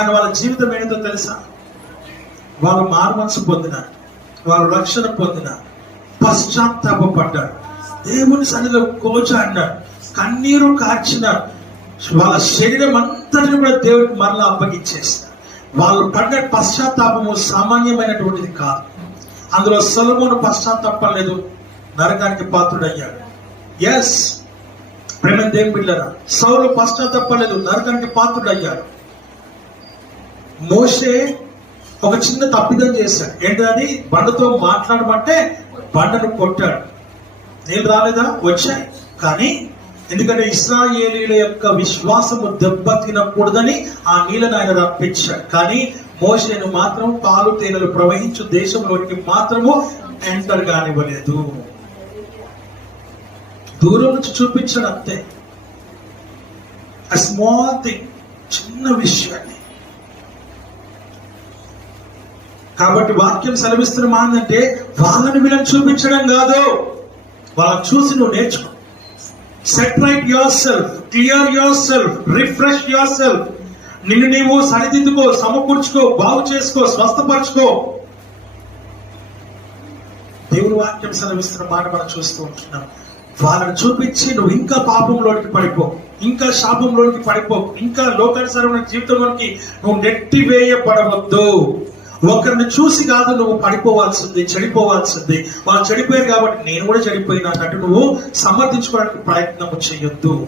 కానీ వాళ్ళ జీవితం ఏంటో తెలుసా? వాళ్ళు మారుమనసు పొందిన, వాళ్ళు రక్షణ పొందిన, పశ్చాత్తాపడ్డారు, దేవుని సన్నిధిలో కోచాడినారు, కన్నీరు కార్చిన, వాళ్ళ శరీరం అంతటిని కూడా దేవుడికి మరలా అప్పగించేస్తారు. వాళ్ళు పడ్డ పశ్చాత్తాపము సామాన్యమైనటువంటిది కాదు. అందులో సొలొమోను పశ్చాత్తాపలేదు, నరకానికి పాత్రుడయ్యాడు. ఎస్ ప్రేమ దేవుని బిడ్డలారా, సౌలు పశ్చాత్తాపలేదు, నరకానికి పాత్రుడయ్యాడు. మోషే ఒక చిన్న తప్పిదం చేశాడు. ఏంటది? బండతో మాట్లాడమంటే బండను కొట్టాడు. నీళ్ళు రాలేదా? వచ్చాయి. కానీ ఎందుకంటే ఇశ్రాయేలీయుల యొక్క విశ్వాసము దెబ్బతినకూడదని ఆ నీళ్ళను ఆయన రప్పించాడు. కానీ మోషేను మాత్రం పాలు తేనెలు ప్రవహించు దేశంలోనికి మాత్రము ఎంటర్ కానివ్వలేదు. దూరం నుంచి చూపించాడు అంతే. a small thing, చిన్న విషయాన్ని. కాబట్టి వాక్యం సెలవిస్తున్న మాందంటే వాళ్ళని వీళ్ళని చూపించడం కాదు, వాళ్ళని చూసి నువ్వు నేర్చుకో. Set right your self, clear your self, refresh your self. నిన్ను నీవు సరిదిద్దుకో, సమకూర్చుకో, బాగు చేసుకో, స్వస్థపరచుకో. దేవుని వాక్యం సెలవిస్తున్న మాట మనం చూస్తూ ఉంటున్నాం. వాళ్ళని చూపించి నువ్వు ఇంకా పాపంలోనికి పడిపో, ఇంకా శాపంలోనికి పడిపో, ఇంకా లోకానుసారమైన జీవితంలోనికి నువ్వు నెట్టివేయబడవద్దు. ఒకరిని చూసి కాదు నువ్వు పడిపోవాల్సింది, చెడిపోవాల్సింది. వాళ్ళు చెడిపోయారు కాబట్టి నేను కూడా చెడిపోయినా అన్నట్టు నువ్వు సమర్థించుకోవడానికి ప్రయత్నం చేయొద్దు.